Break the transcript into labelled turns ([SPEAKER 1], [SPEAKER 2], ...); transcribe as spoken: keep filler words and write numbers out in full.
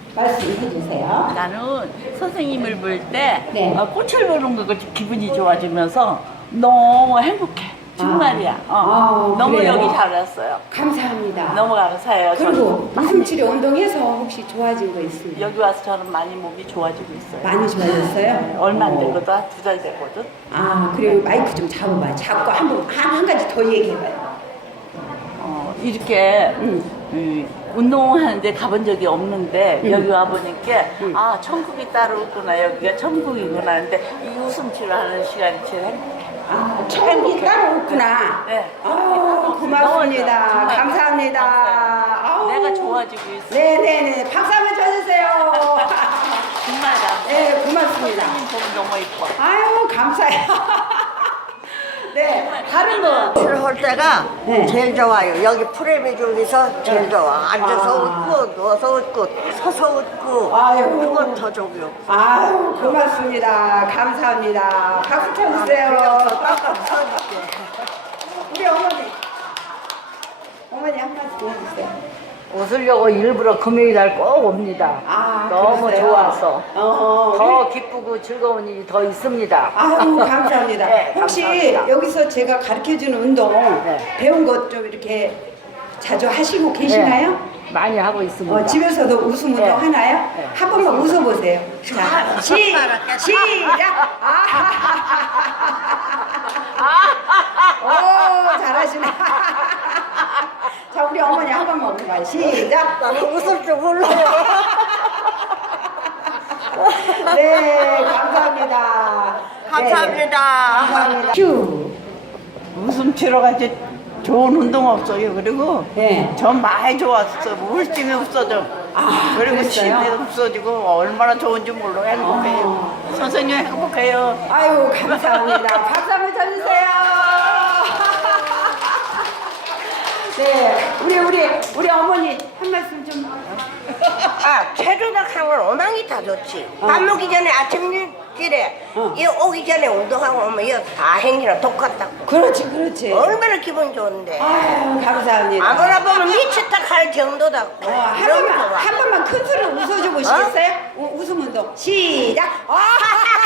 [SPEAKER 1] 말씀해 주세요.
[SPEAKER 2] 나는 선생님을 볼 때
[SPEAKER 1] 네.
[SPEAKER 2] 어, 꽃을 보는 거 기분이 좋아지면서 너무 행복해. 정말이야. 어.
[SPEAKER 1] 아,
[SPEAKER 2] 너무
[SPEAKER 1] 그래요?
[SPEAKER 2] 여기 잘 왔어요.
[SPEAKER 1] 감사합니다.
[SPEAKER 2] 너무 감사해요.
[SPEAKER 1] 그리고
[SPEAKER 2] 저는 많이-
[SPEAKER 1] 웃음 치료 운동해서 혹시 좋아진 거 있습니까?
[SPEAKER 2] 여기 와서 저는 많이 몸이 좋아지고 있어요.
[SPEAKER 1] 많이 좋아졌어요?
[SPEAKER 2] 얼마 안
[SPEAKER 1] 어.
[SPEAKER 2] 됐거든. 한 두 달 됐거든.
[SPEAKER 1] 아, 그리고 마이크 좀 잡아봐요. 잡고 한번 한, 한 가지 더 얘기해봐요.
[SPEAKER 2] 어, 이렇게
[SPEAKER 1] 음.
[SPEAKER 2] 음, 운동하는데 가본 적이 없는데
[SPEAKER 1] 음.
[SPEAKER 2] 여기 와보니까
[SPEAKER 1] 음.
[SPEAKER 2] 아 천국이 따로 있구나, 여기가 천국이구나 하는데 이 웃음 치료하는 시간이 제일 행복해.
[SPEAKER 1] 아, 천국이 따로 없구나.
[SPEAKER 2] 네.
[SPEAKER 1] 아, 고맙습니다.
[SPEAKER 2] 정말
[SPEAKER 1] 감사합니다.
[SPEAKER 2] 감사해요.
[SPEAKER 1] 아우.
[SPEAKER 2] 내가 좋아지고 있어.
[SPEAKER 1] 네네네. 박수 한번 쳐주세요.
[SPEAKER 2] 정말 감사해요.
[SPEAKER 1] 네, 고맙습니다.
[SPEAKER 2] 선생님 보면 너무 이뻐.
[SPEAKER 1] 아유, 감사해요. 네, 다른 거.
[SPEAKER 3] 할 때가
[SPEAKER 1] 네.
[SPEAKER 3] 제일 좋아요. 여기 프레미 중에서 제일 좋아. 앉아서
[SPEAKER 1] 아.
[SPEAKER 3] 웃고, 누워서 웃고, 서서 웃고.
[SPEAKER 1] 아유.
[SPEAKER 3] 그건 더 좋고요.
[SPEAKER 1] 아유, 고맙습니다. 감사합니다. 박수 쳐주세요. 우리 어머니. 어머니 한 말씀 해주세요.
[SPEAKER 2] 웃으려고 일부러 금요일 날 꼭 옵니다.
[SPEAKER 1] 아,
[SPEAKER 2] 너무
[SPEAKER 1] 그러세요?
[SPEAKER 2] 좋아서.
[SPEAKER 1] 어허,
[SPEAKER 2] 더 기쁘고 즐거운 일이 더 있습니다.
[SPEAKER 1] 아유, 감사합니다.
[SPEAKER 2] 네,
[SPEAKER 1] 혹시
[SPEAKER 2] 감사합니다.
[SPEAKER 1] 여기서 제가 가르쳐주는 운동
[SPEAKER 2] 네.
[SPEAKER 1] 배운 것 좀 이렇게 자주 하시고 계시나요?
[SPEAKER 2] 네, 많이 하고 있습니다.
[SPEAKER 1] 어, 집에서도 웃음 운동
[SPEAKER 2] 네.
[SPEAKER 1] 하나요?
[SPEAKER 2] 네.
[SPEAKER 1] 한 번만 웃어보세요. 자, 시, 시작! 아, 오, 잘하시네. 자, 우리 어머니 한 번만 웃어봐요. 시작!
[SPEAKER 3] 나는 웃을 줄 몰라요.
[SPEAKER 1] 네, 감사합니다.
[SPEAKER 3] 감사합니다.
[SPEAKER 1] 네, 감사합니다. 큐.
[SPEAKER 2] 웃음 치료가 이제 좋은 운동 없어요. 그리고
[SPEAKER 1] 네.
[SPEAKER 2] 전 많이 좋았어. 우울증이 없어져.
[SPEAKER 1] 아,
[SPEAKER 2] 그리고
[SPEAKER 1] 그랬어요?
[SPEAKER 2] 치매도 없어지고 얼마나 좋은지 몰라. 행복해요. 선생님 행복해요.
[SPEAKER 1] 아유, 감사합니다. 박수 한번 쳐주세요. 네, 우리 우리 우리 어머니 한 말씀 좀.
[SPEAKER 3] 아, 체조닭하고는 오망이 다 좋지. 밥 먹기 전에 아침길에
[SPEAKER 1] 어.
[SPEAKER 3] 이 오기 전에 운동하고 오면 이거 다 행기랑 똑같다고.
[SPEAKER 1] 그렇지, 그렇지.
[SPEAKER 3] 얼마나 기분 좋은데.
[SPEAKER 1] 아유, 감사합니다.
[SPEAKER 3] 아무나 보면 미쳤다 할 정도다.
[SPEAKER 1] 어, 한 번만 한 번만 큰 소리로 웃어줘 보시겠어요? 우- 웃음 운동 시작. 아,